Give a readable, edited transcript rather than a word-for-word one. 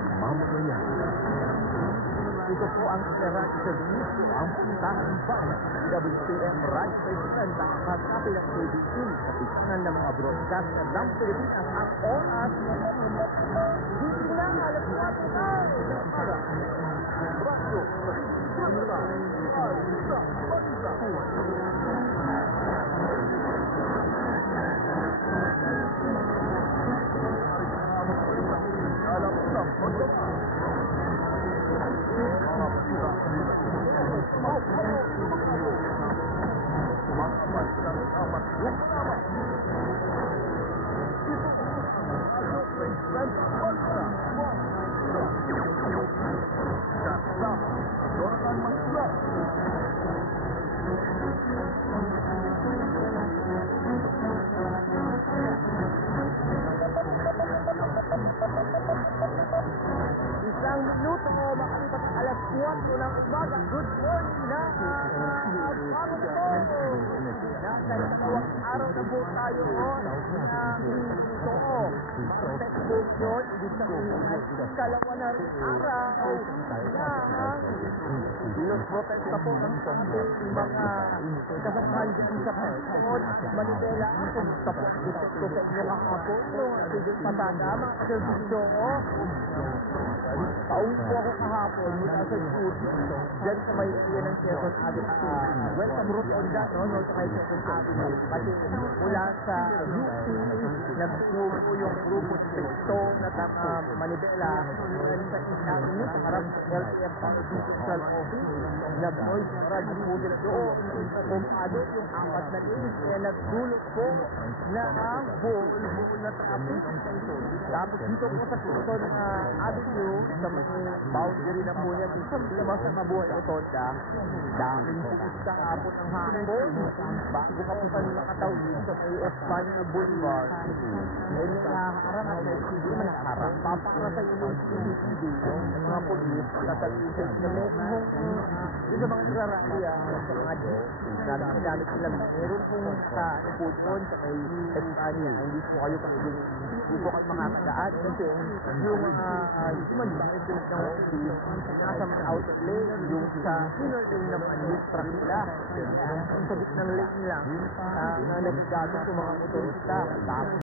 mamamayan. Ito po ang Serang Servicio, ang puntahang bayan ng WTM Right President ang kasabi ng ABC sa pignan ng mga broadcaster ng Pilipinas ang oras. Dito lang, alam po natin para Radyo Manila, Balita, alam sa pagkama. Sumasabat ng amat lumalaman. Ito ang Radyo President Balita, kasama Jordan Manila. Isang minuto makalipat alas 4 ng umaga. Good morning na bagong todo. Nasa ikalawang araw na po tayo ito Constitution, ibig sabihin ay ikalawa na rin araw na protesta po ng ating mga kasamahan dito sa Quezon at Manila. Kumusta po dito sa inyo kahapon nung ating patada mga servisyo taong po ako kahapon mula sa school dyan sa may area ng Quezon Avenue. Welcome route on that, no? Sa may Quezon Avenue. Pati mula sa UP, nagtuo po yung grupo Pekto na Manibela sa Avenue, sa harap sa LTF Central Office. Nag-noise radio po sila doon. Kumado yung apat na days. Kaya nagdulot po na ang buol na traffic. Tapos dito po sa Quezon Avenue, sa may boundary na po niya dito sa Mabuhay Otonda, daming pulis sa apot ng hapon bago ka po kami makatawid sa may Espanya Boulevard. May nakaharap at may CD na nakaharap. Papakara sa inyong CCTV yung mga pulis tatalpisin na may yung sa mga nagraraya sa mga gamit sila. Meron pong sa iputron sa may Espanya. Hindi po kayo pwedeng hindi po kayo makakadaan kasi yung mga ipinit ng office nasa mga outer lane yung sa inner lane naman yung truck nila ang sabit ng lane lang na nagigago sa mga motorista. Tapos